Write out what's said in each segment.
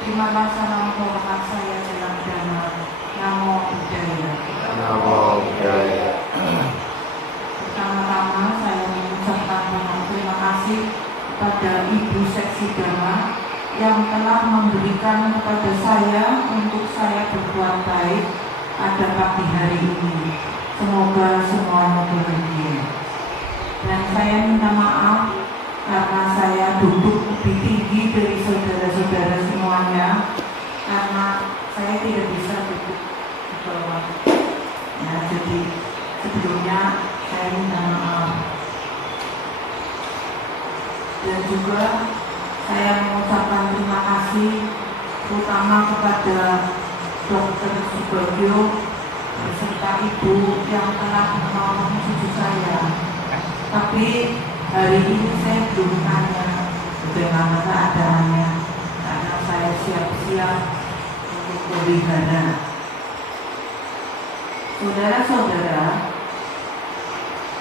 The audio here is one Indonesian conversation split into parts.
Terima kasih hormat saya dalam dana Namo Buddhaya. Namo Buddhaya. Pertama-tama saya mengucapkan terima kasih kepada Ibu Seksi Dharma yang telah memberikan kepada saya untuk saya berbuat baik pada pagi hari ini. Semoga semuanya bahagia. Dan saya minta maaf karena saya duduk lebih tinggi dari saudara-saudara semuanya, karena saya tidak bisa duduk di bawah. Ya, jadi sebelumnya saya minta maaf. Dan juga saya mengucapkan terima kasih terutama kepada Dr. Subagio beserta Ibu yang telah menolong cucu saya. Tapi hari ini saya belum tanya bagaimana keadaannya, karena saya siap-siap untuk berwihara. Saudara-saudara,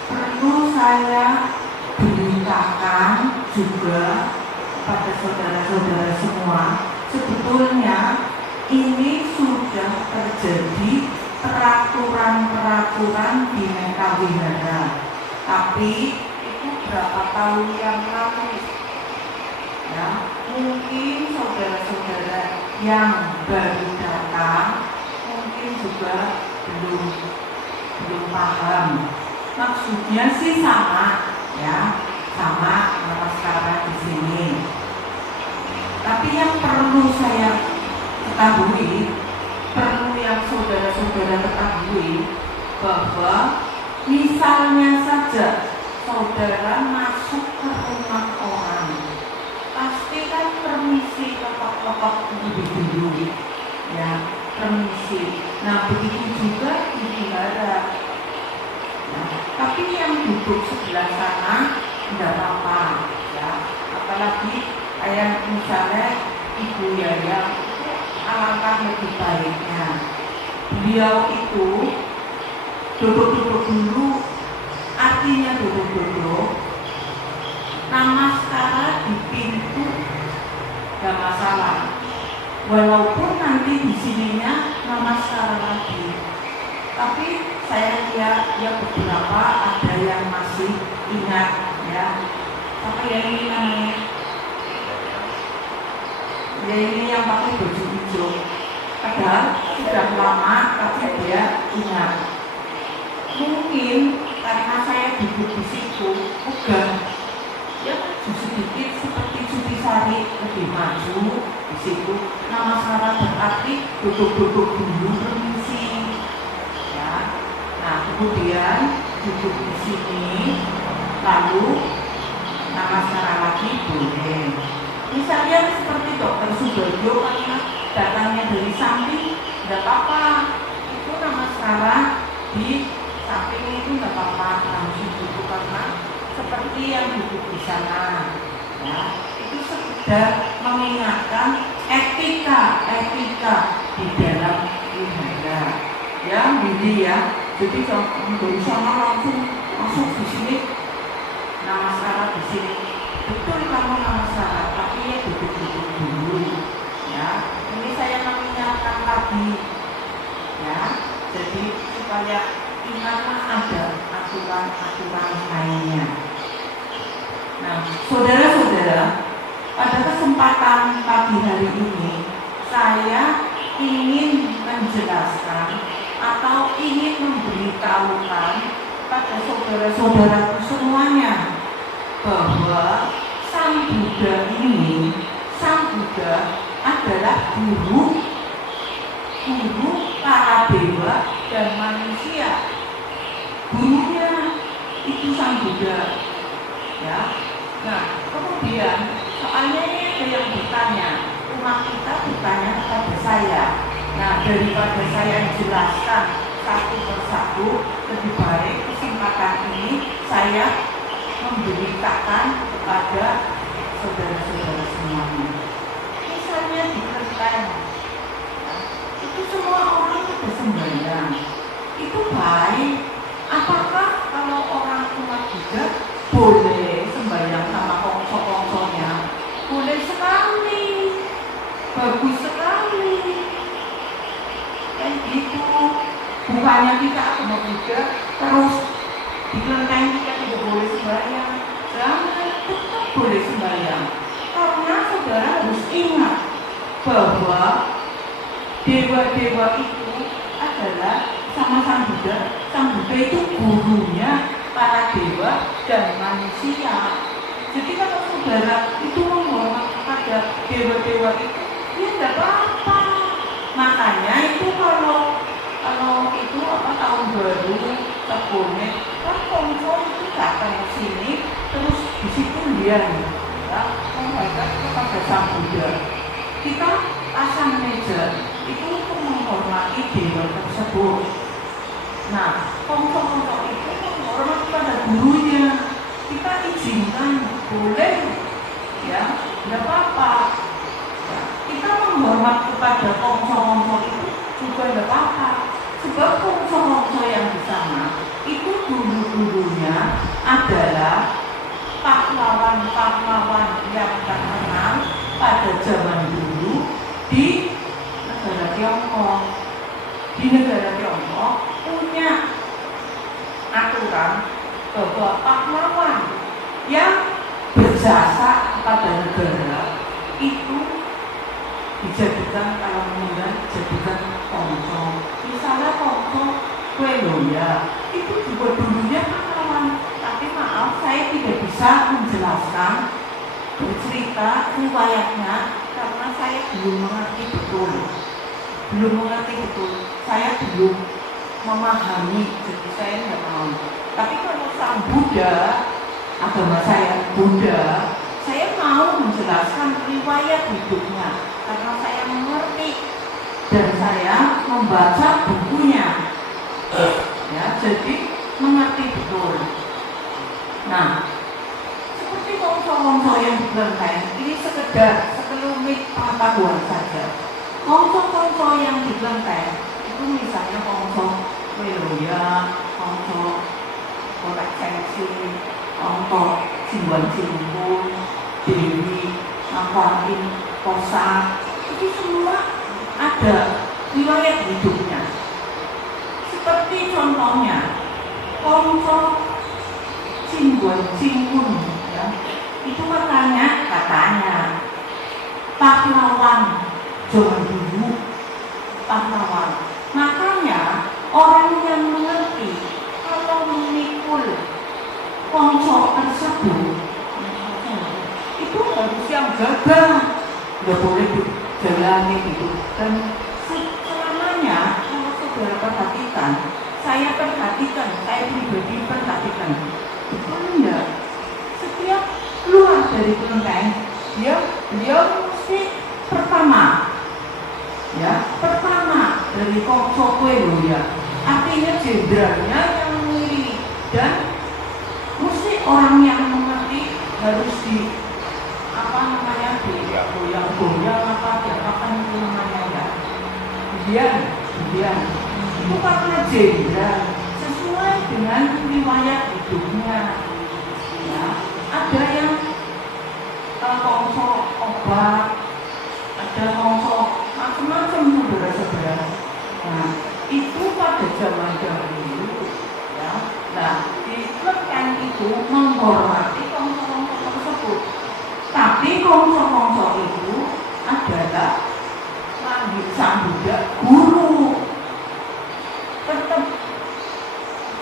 perlu saya beritakan juga kepada saudara-saudara semua, sebetulnya ini sudah terjadi peraturan-peraturan di Mekawihara, tapi itu berapa tahun yang lalu. Ya, mungkin saudara-saudara yang baru datang mungkin juga belum paham. Maksudnya sih sama, ya, sama namaskara di sini. Tapi yang perlu saya ketahui, perlu yang saudara-saudara ketahui, bahwa misalnya saja saudara masuk ke rumah orang, pasti kan permisi ketok-ketok lebih dulu, ya, permisi. Nah, begitu juga di vihara. Nah, tapi yang duduk sebelah sana tidak apa-apa, ya. Apalagi kayak misalnya Ibu Yaya, alangkah lebih baiknya beliau itu duduk-duduk dulu. Artinya duduk-duduk, namaskara di pintu gak masalah, walaupun nanti di sininya namaskara lagi. Tapi saya lihat ya beberapa ada yang masih ingat, ya. Apa ya ini namanya? Ya ini yang pakai baju hijau. Padahal sudah lama tapi dia ingat. Mungkin karena saya duduk di situ, udah ya sedikit seperti Cutisari lebih maju di situ. Namaskara berarti duduk-duduk dulu permisi. Nah, kemudian duduk di sini, lalu namaskara lagi boleh. Misalnya seperti Dr. Subagio karena datangnya dari samping, tidak apa-apa. Itu namaskara di samping itu tidak apa-apa, langsung duduk karena seperti yang duduk di sana. Ya, itu sekedar mengingatkan etika di dalam vihara. Ya, ini ya. Jadi dari sana langsung di sini namaskara di sini. Betul kamu namaskara, tapi ya duduk-duduk dulu. Ya, ini saya mengingatkan lagi. Ya, jadi supaya ingatlah ada aturan-aturan lainnya. Nah, saudara-saudara, pada kesempatan pagi hari ini saya ingin menjelaskan atau ingin memberitahukan pada saudara-saudaraku semuanya bahwa Sang Buddha ini, Sang Buddha adalah guru para dewa dan manusia. Gurunya itu Sang Buddha, ya. Nah, kemudian soalnya ini ada yang bertanya, umat kita bertanya kepada saya. Nah, daripada saya jelaskan satu persatu, lebih baik kesempatan ini saya memberitakan kepada saudara-saudara semuanya. Misalnya di Kristen, itu semua orang sudah sembahyang, itu baik. Apakah kalau orang umat Buddha boleh sembahyang sama kongso-kongsonya? Boleh sekali. bagus sekali. Kayak gitu. Bukannya kita agama Buddha terus di kelenteng kita tidak boleh sembahyang. Jangan, tetap boleh sembahyang. Karena saudara harus ingat bahwa dewa-dewa itu adalah sama Sang Buddha. Sang Buddha itu gurunya para dewa dan manusia. Jadi kalau saudara itu menghormat kepada dewa-dewa itu, ya tidak apa-apa. Makanya itu kalau itu tahun baru Kebonet, kan Kongko itu datang ke sini, terus di situ dia menghadap kepada Sang Buddha. Kita pasang meja itu untuk menghormati dewa tersebut. Nah, Kongko itu menghormat kepada gurunya. Kita izinkan, boleh, ya, tidak apa-apa. Ya, kita menghormat kepada Kongko itu juga tidak apa-apa. Sebab Kongko yang di sana itu dulu-dulunya adalah pahlawan-pahlawan yang terkenal pada zaman dulu di negara Tiongkok. Di negara Tiongkok punya aturan bahwa pahlawan yang berjasa kepada negara itu dijadikan, kalau meninggal dijadikan Kongko. Misalnya Kongko Weloya itu juga dulunya pahlawan, tapi maaf saya tidak bisa menjelaskan bercerita riwayatnya karena saya belum mengerti betul. Saya belum memahami, jadi saya tidak mau. Tapi kalau Sang Buddha, agama saya Buddha, saya mau menjelaskan riwayat hidupnya karena saya mengerti dan saya membaca bukunya. Ya, jadi mengerti betul. Nah, seperti Kongko yang dikelenteng, ini sekelumit pengetahuan saja. Kongko yang dikelenteng itu misalnya Kongko Weloya, Kongko Kotak Cengsi, Kongko Simbuan Simbun, Dewi, Nampakin, Kosa, itu semua ada riwayat hidupnya. Seperti contohnya Kongko Simbuan Simbun, ya, itu katanya pahlawan zaman dulu, pahlawan. Makanya orang yang mengerti kalau memikul Kongko tersebut itu harus yang gagah, nggak boleh dijalani gitu. Dan selamanya kalau saudara perhatikan, saya pribadi perhatikan, betul enggak? Setiap keluar dari kelenteng, beliau mesti pertama dari Kongko Weloya, artinya jenderalnya yang mengiringi, dan mesti orang yang mengerti harus di goyang-goyang diapakan itu namanya ya. Kemudian itu karena jenderal sesuai dengan riwayat hidupnya. Ya, ada yang Kongko obat, ada Kongko macam-macam saudara-saudara. Nah, itu pada zaman dahulu, ya. Nah, di kelenteng itu menghormati Kongko tersebut. Tapi Kongko itu adalah Sang Buddha guru. Tetap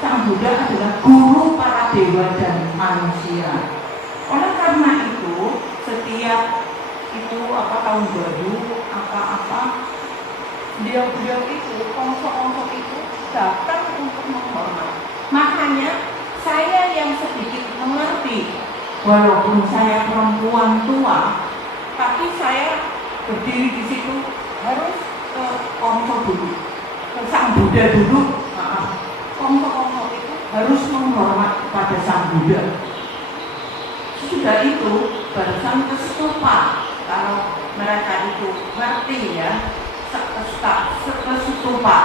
Sang Buddha adalah guru para dewa dan manusia. Oleh karena itu, setiap itu tahun baru beliau itu Kongko itu datang untuk menghormat. Makanya saya yang sedikit mengerti, walaupun saya perempuan tua, tapi saya berdiri di situ harus ke Kongko dulu, ke Sang Buddha dulu. Kongko itu harus menghormat kepada Sang Buddha. Sudah itu barusan ke stupa. Kalau mereka itu ngerti ya, ke stupa.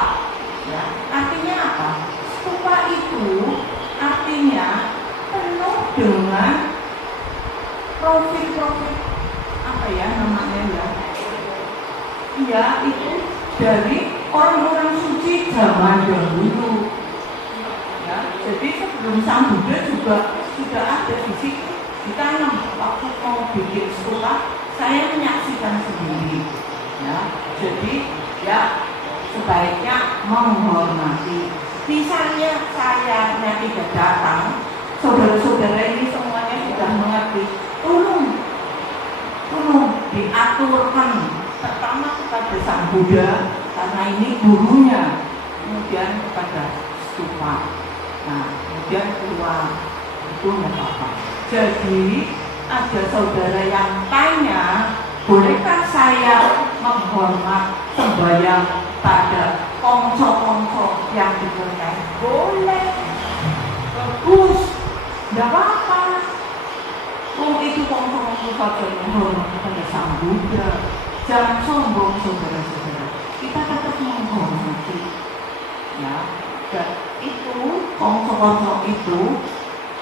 Ya, artinya apa? Stupa itu artinya penuh dengan profil namanya ya, ya itu dari orang-orang suci zaman dahulu. Ya, jadi sebelum Sang Buddha juga sudah ada di situ ditanam. Waktu mau bikin sekolah, saya menyaksikan sendiri. Ya, jadi ya sebaiknya menghormati. Misalnya saya tidak datang, saudara-saudara ini semuanya sudah mengerti. Tolong diaturkan pertama kepada Sang Buddha karena ini gurunya, kemudian kepada stupa. Nah, kemudian keluar itu nggak apa-apa. Jadi ada saudara yang tanya, bolehkah saya menghormat sembahyang pada kongco-kongco yang diberkahi? Boleh, bagus, nggak apa-apa. Oh itu kongco-kongco saja menghormat kepada Sang Buddha. Jangan sombong saudara-saudara. Kita tetap menghormati. Ya, dan itu kongco-kongco itu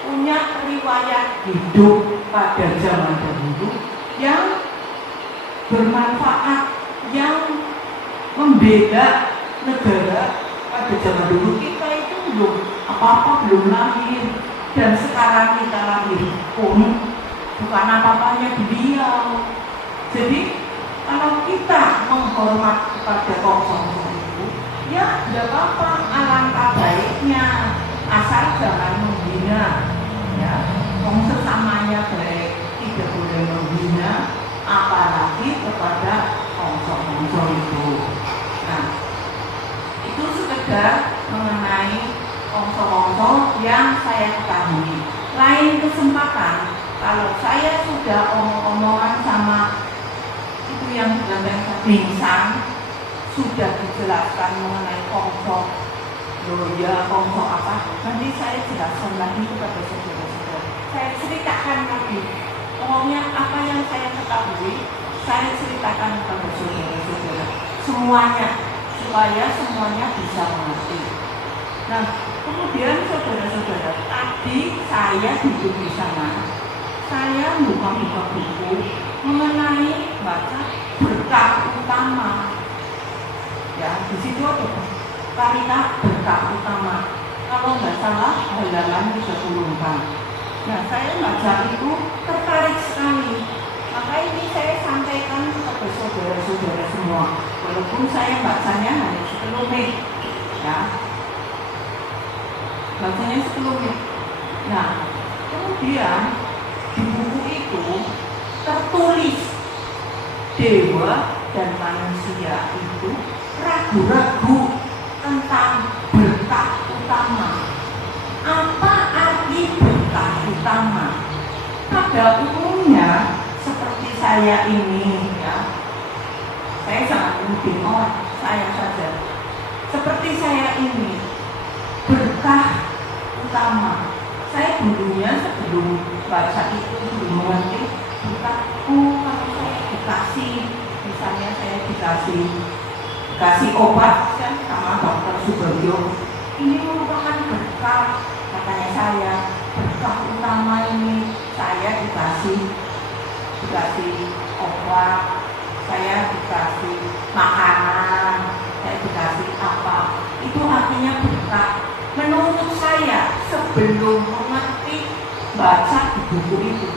punya riwayat hidup pada zaman dahulu yang bermanfaat, yang membela negara pada zaman dulu. Kita itu belum apa-apa, belum lahir, dan sekarang kita lahir pun bukan apa-apanya beliau. Jadi kalau kita menghormat kepada kongso itu, ya tidak apa-apa, alangkah baiknya, asal jangan menghina. Ya, sesamanya baik, tidak boleh menghina, apalagi kepada kongso itu. Nah, itu sekedar mengenai kongso yang saya ketahui. Lain kesempatan, kalau saya sudah omong-omongan sama itu yang dengan bincang, sudah dijelaskan mengenai kongso, ya kongso apa, nanti saya jelaskan lagi kepada saudara-saudara. Saya ceritakan lagi, pokoknya apa yang saya ketahui, saya ceritakan kepada saudara-saudara semuanya, supaya semuanya bisa mengerti. Nah, kemudian saudara-saudara, tadi saya duduk di sana, saya buka-buka buku mengenai baca berkah utama. Ya, di situ ada karita berkah utama. Kalau nggak salah halaman 34. Nah, saya baca itu tertarik sekali. Maka ini saya sampaikan kepada saudara-saudara semua. Walaupun saya bacanya hanya sekelumit, ya, bacanya sekelumit. Nah, kemudian di buku itu tertulis dewa dan manusia itu ragu-ragu tentang berkah utama. Apa arti berkah utama? Pada umumnya seperti saya ini, ya, saya sangat mungkin saya saja. Seperti saya ini, berkah utama. Saya dulunya sebelum baca itu belum mengerti berkahku. Kalau saya dikasih, misalnya saya dikasih obat kan sama dokter Subagio, ini merupakan berkah, katanya saya. Berkah utama ini saya dikasih obat, saya dikasih makanan, saya dikasih apa, itu artinya berkah. Menurut saya sebelum mengerti baca di buku itu.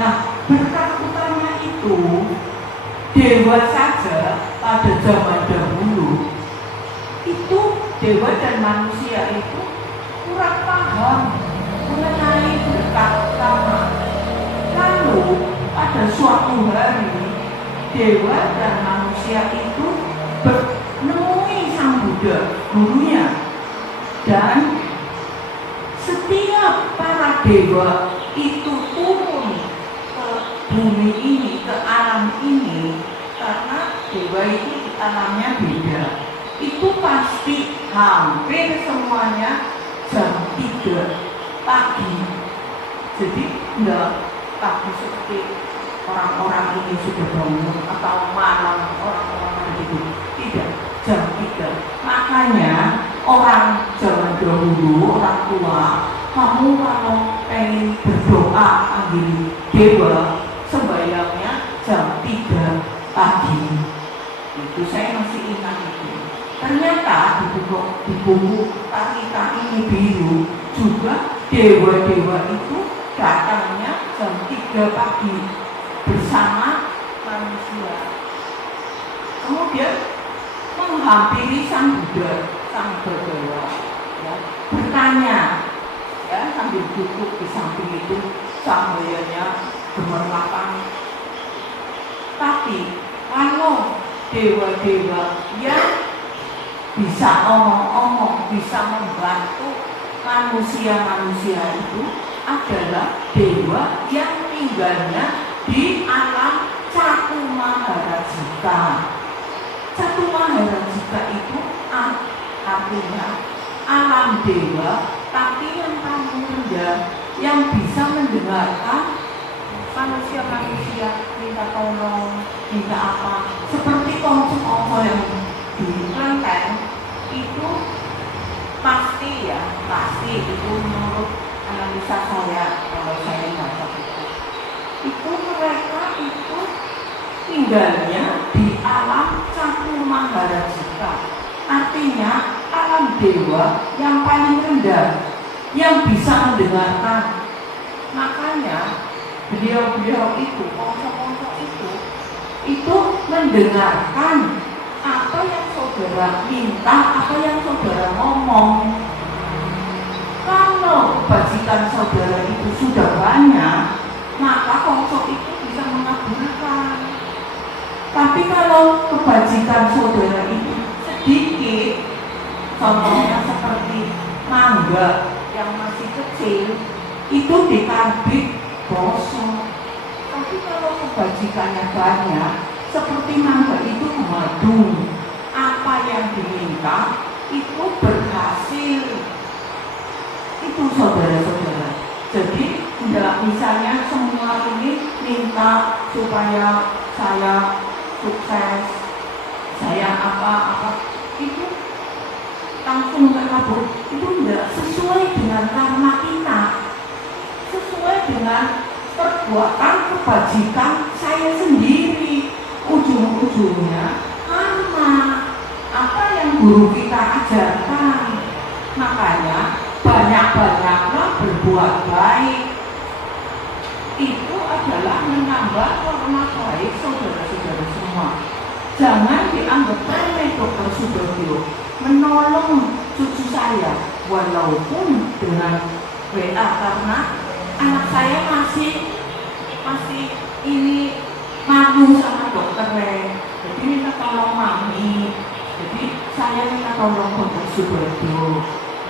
Nah, berkah utama itu dewa saja pada zaman dahulu itu, dewa dan manusia itu kurang paham mengenai berkah utama. Lalu pada suatu hari dewa dan manusia itu menemui Sang Buddha, gurunya, dan setiap para dewa itu turun ke bumi ini, ke alam ini, karena dewa itu alamnya beda. Itu pasti hampir semuanya jam 3 pagi. Jadi enggak pagi seperti orang-orang ini sudah bangun atau malam orang-orang begitu. Tidak, jam 3. Makanya orang zaman dahulu, orang tua, kamu kalau pengen berdoa panggil dewa, sembahyangnya jam 3 pagi. Itu saya masih ingat itu. Ternyata di buku Tarita Ini Biru juga dewa-dewa itu datangnya jam 3 pagi bersama manusia. Kemudian menghampiri sang Buddha, sang Bagawa, ya, bertanya, ya, sambil duduk di samping itu cahayanya gemerlapan. Tapi kalau dewa-dewa yang bisa omong-omong, bisa membantu manusia-manusia itu adalah dewa yang tinggalnya di alam Catumaharajika. Catumaharajika itu artinya alam dewa, tapi yang paling rendah, yang bisa mendengarkan manusia-manusia minta tolong, minta apa, seperti kongso-kongso yang di Klenteng itu pasti itu menurut analisa saya, kalau saya baca itu mereka itu tinggalnya di alam Catumaharajika, artinya alam dewa yang paling rendah, yang bisa mendengarkan. Makanya beliau-beliau itu, kongso-kongso itu mendengarkan apa yang saudara minta, apa yang saudara ngomong. Kalau kebajikan saudara itu sudah banyak, maka kongso itu bisa mengabulkan. Tapi kalau kebajikan saudara itu sedikit, contohnya seperti mangga yang masih kecil, itu dikarbit bosok. Tapi kalau kebajikannya banyak, seperti mangga itu madu, apa yang diminta itu berhasil. Itu saudara-saudara. Jadi misalnya semua ini minta supaya saya sukses, saya apa-apa, itu langsung terkabul. Itu tidak sesuai dengan karma kita, sesuai dengan perbuatan kebajikan saya sendiri. Ujung-ujungnya karma, apa yang guru kita ajarkan. Makanya banyak-banyaklah berbuat baik. Itu adalah menambah karma baik saudara-saudara semua. Jangan dianggap remeh Dr. Sudoyo menolong cucu saya, walaupun dengan WA, karena anak saya masih ini malu sama dokternya, jadi minta tolong mami. Jadi saya minta tolong Dr. Sudoyo.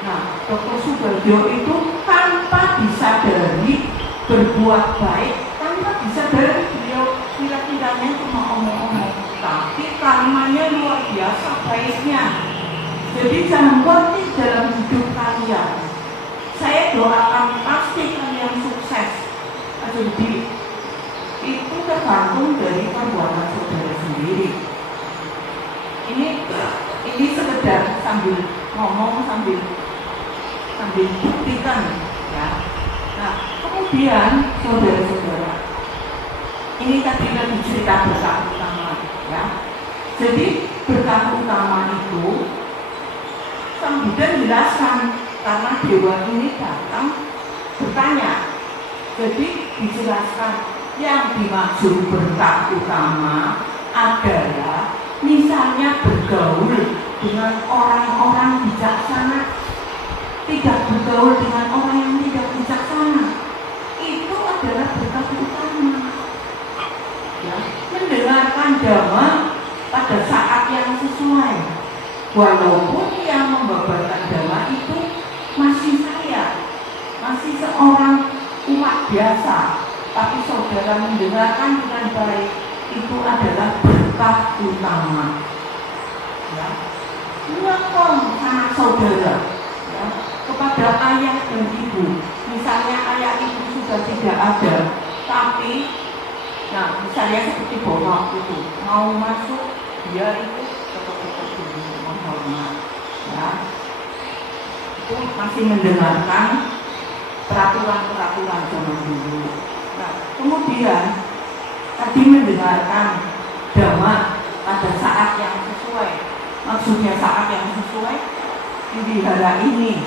Nah, Dr. Sudoyo itu tanpa disadari berbuat baik, tanpa disadari beliau kira-kiranya cuma omong-omong, tapi karmanya luar biasa baiknya. Jadi jangan khawatir dalam hidup kalian. Saya doakan pasti kalian sukses. Jadi itu tergantung dari perbuatan saudara sendiri. Ini sekedar sambil ngomong, sambil buktikan, ya. Nah, kemudian saudara-saudara, ini tadi lagi cerita berkah utama, ya. Jadi berkah utama itu Sang Buddha jelaskan, karena dewa ini datang bertanya. Jadi dijelaskan yang dimaksud berkah utama adalah misalnya bergaul dengan orang-orang bijaksana, tidak bergaul dengan orang yang tidak bijaksana, itu adalah berkah utama. Ya, mendengarkan dhamma pada saat yang sesuai, walaupun yang membabarkan dhamma itu masih saya, masih seorang umat biasa, tapi saudara mendengarkan dengan baik, itu adalah berkah utama. Ya, ingatkan anak saudara, ya, kepada ayah dan ibu. Misalnya ayah ibu sudah tidak ada, tapi misalnya seperti Bono itu mau masuk, dia itu tetap dulu menghormat, ya. Itu masih mendengarkan peraturan-peraturan zaman dulu. Nah, kemudian tadi mendengarkan dhamma pada saat yang sesuai. Maksudnya saat yang sesuai di wihara ini,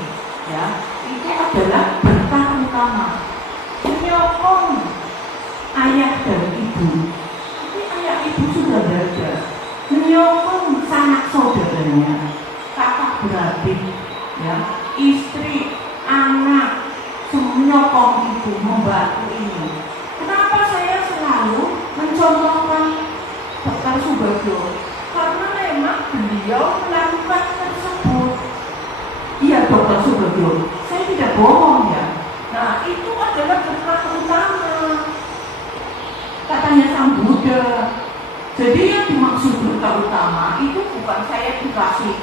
ya, itu adalah berkah utama. Menyokong ayah dan ibu, tapi ayah ibu sudah berada. Menyokong sanak saudaranya, kakak beradik, ya, istri, anak, menyokong ibu, membantu ini. Kenapa saya selalu mencontohkan Dr. Subagio? Karena memang beliau melakukan tersebut. Iya, Dr. Subagio, saya tidak bohong ya. Nah, itu adalah berkah utama, katanya Sang Buddha. Jadi yang dimaksud berkah utama itu bukan saya dikasih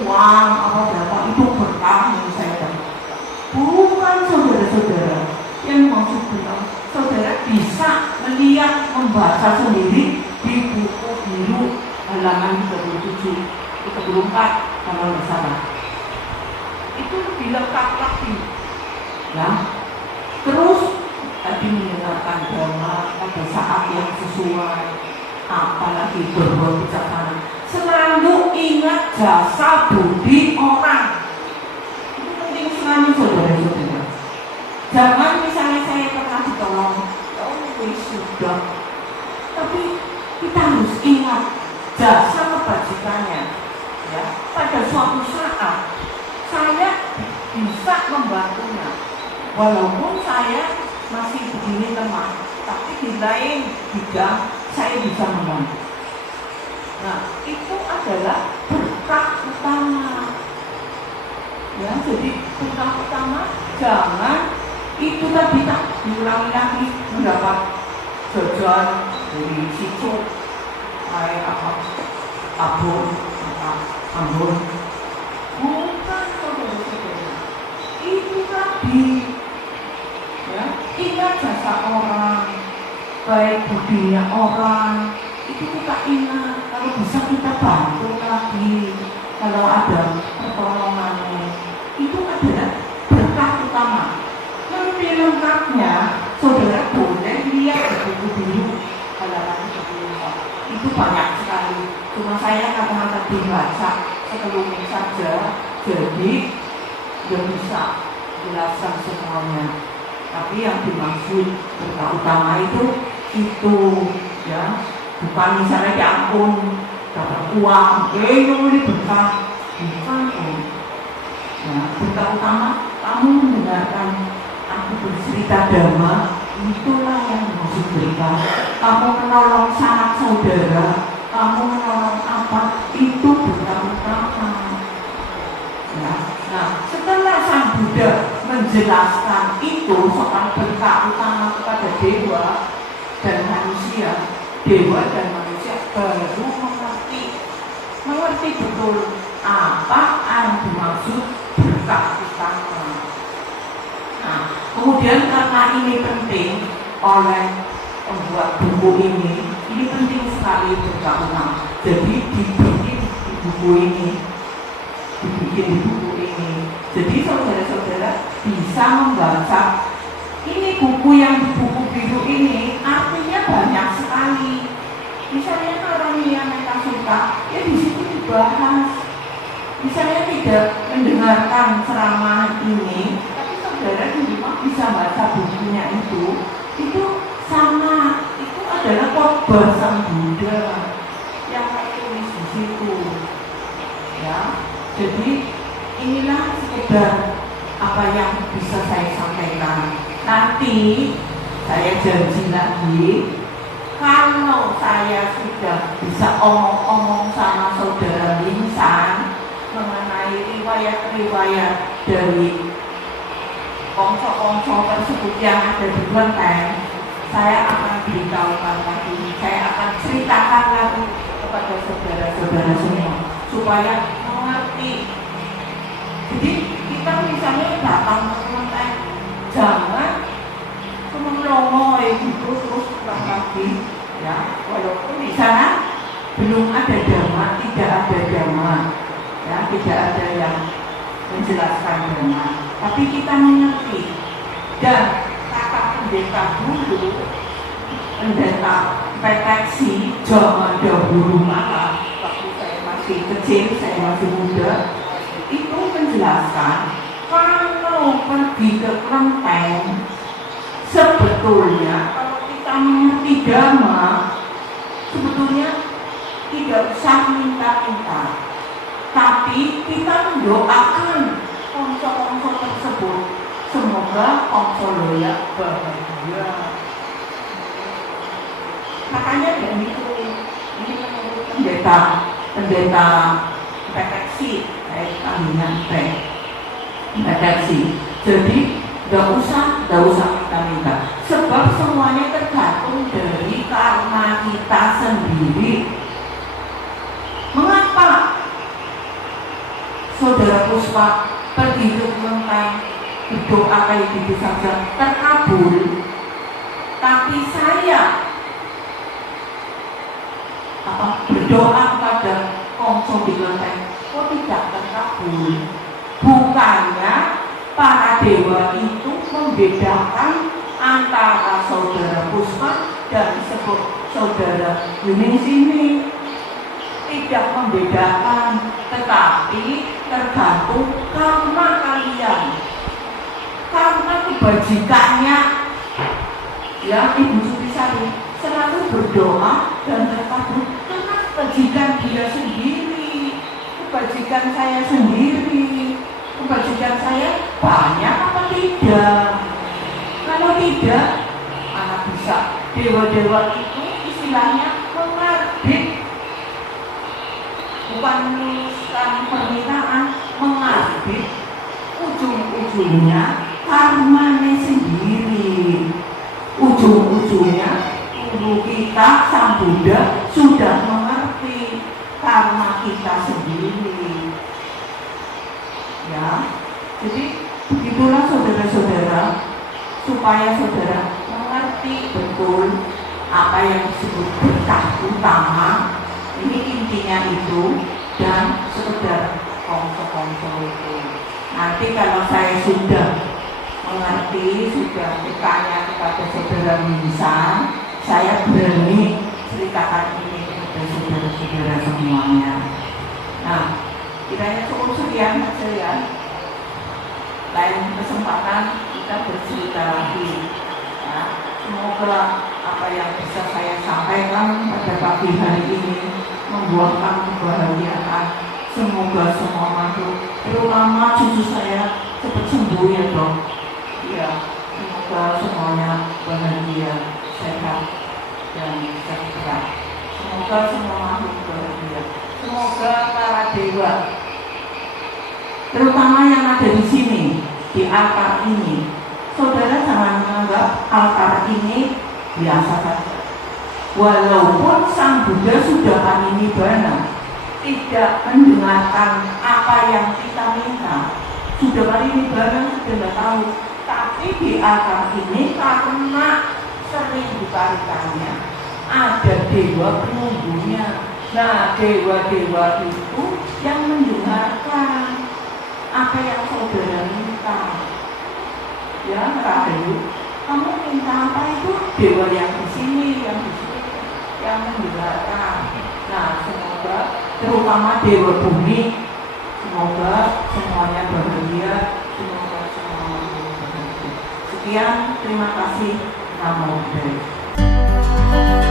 uang apa berapa, itu berkah yang saya dapat. Bukan, saudara-saudara. Yang dimaksud berkah, saudara bisa melihat, membaca sendiri di buku biru halaman 37, 34 kalau tidak salah. Itu lebih lengkap lagi, ya. Terus tadi mendengarkan dhamma pada saat yang sesuai, apalagi berbuat bijaksana. Selalu ingat jasa budi orang. Itu penting sekali, saudara-saudara. Jangan misalnya saya pernah ditolong, sudah, tapi kita harus ingat jasa kebajikannya, ya. Pada suatu saat saya bisa membantunya, walaupun saya masih begini lemah, tapi di lain bidang saya bisa membantu. Nah, itu adalah berkah utama, ya. Jadi berkah utama, jangan itu tadi tak diulangi lagi, mendapat jajan dari situ kayak apa, abon, bukan, saudara-saudara. Itu tadi, ya, ingat jasa orang, baik budinya orang, itu kita ingat. Kalau bisa kita bantu lagi, kalau ada pertolongannya, itu adalah berkah utama. Lebih lengkapnya, saudara boleh lihat di buku biru halaman 34. Itu banyak sekali. Cuma saya kata-kata dibaca sekelumit saja, jadi tidak bisa jelaskan semuanya. Tapi yang dimaksud berkah utama itu, ya, bukan misalnya ya ampun dapat uang, ini berkah, bukan. Ya, berkah utama, kamu mendengarkan aku bercerita dhamma, itulah yang dimaksud berkah. Kamu menolong sanak saudara, kamu menolong apa, itu berkah utama. Ya. Nah, setelah Sang Buddha menjelaskan itu soal berkah utama kepada dewa dan manusia, dewa dan manusia baru mengerti betul apa yang dimaksud berkah utama. Nah, kemudian karena ini penting oleh pembuat buku ini penting sekali berkah utama. Jadi dibikin di buku ini. Jadi saudara-saudara bisa membaca ini buku yang di buku biru ini, artinya banyak sekali. Misalnya orang yang mereka suka, ya di situ dibahas. Misalnya tidak mendengarkan ceramah ini, tapi saudara di rumah bisa baca bukunya itu sama, itu adalah khotbah Sang Buddha yang tertulis di situ, ya. Jadi inilah sekedar apa yang bisa saya sampaikan. Nanti saya janji lagi, kalau saya sudah bisa omong-omong sama saudara Linsan mengenai riwayat-riwayat dari kongso-kongso tersebut yang ada di Kelenteng, saya akan beritahukan lagi, saya akan ceritakan lagi kepada saudara-saudara semua supaya mengerti. Jadi kita misalnya datang ke Kelenteng, jangan cuma melongo gitu terus pulang lagi, ya. Walaupun di sana belum ada dhamma, tidak ada dhamma, ya, tidak ada yang menjelaskan dhamma, tapi kita mengerti. Dan kata pendeta dulu pendeta peteksi zaman dahulu malah waktu saya masih kecil, saya masih muda, itu menjelaskan kalau pergi ke kelenteng sebetulnya kalau kita mengerti dhamma sebetulnya tidak usah minta-minta, tapi kita mendoakan kongso-kongso tersebut semoga kongso loya bahagia. Makanya dan itu ini menurut pendeta peteksi kandungan peteksi. Jadi nggak usah minta-minta, sebab semuanya tergantung dari karma kita sendiri. Mengapa Saudara Puspa pergi ke kelenteng berdoa kayak gitu saja terkabul, tapi saya berdoa kepada kongso di kelenteng kok tidak terkabul? Bukannya para dewa itu membedakan antara Saudara Puspa dan Saudara Yuning sini, tidak membedakan, tetapi tergantung karma kalian, karena kebajikannya. Ya, Ibu Sutisari selalu berdoa dan terkabul karena kebajikan dia sendiri, kebajikan saya sendiri. Kebajikan saya banyak apa tidak? Kalau tidak, mana bisa? Dewa-dewa itu istilahnya mengarbit, bukan menuliskan permintaan, mengarbit. Ujung-ujungnya karmanya sendiri. Ujung-ujungnya guru kita Sang Buddha sudah mengerti karma kita sendiri. Ya, jadi begitulah saudara-saudara, supaya saudara mengerti betul apa yang disebut berkah utama. Ini intinya itu, dan sekedar kongso-kongso itu. Nanti kalau saya sudah mengerti, sudah bertanya kepada saudara Minsan, saya berani ceritakan ini kepada saudara-saudara semuanya. Nah, kiranya cukup sekian saja ya. Lain kesempatan kita bercerita lagi. Ya, semoga apa yang bisa saya sampaikan pada pagi hari ini membuahkan kebahagiaan. Semoga semua makhluk, terutama cucu saya, cepat sembuh ya dok. Ya, semoga semuanya bahagia, sehat dan sejahtera. Semoga semua makhluk bahagia. Semoga para dewa, terutama yang ada di sini, di altar ini, saudara jangan menganggap altar ini biasa saja. Walaupun Sang Buddha sudah parinibbana, tidak mendengarkan apa yang kita minta, sudah parinibbana, sudah tidak tahu. Tapi di altar ini karena sering ditarikannya, ada dewa penunggunya. Nah, dewa-dewa itu yang mendengarkan apa yang saudara minta. Ya, Rahayu, kamu minta apa itu? Dewa yang di sini, yang di sini, yang mendengarkan. Nah, semoga terutama dewa bumi, semoga semuanya bahagia, semoga semuanya bahagia. Sekian, terima kasih. Namo Buddhaya.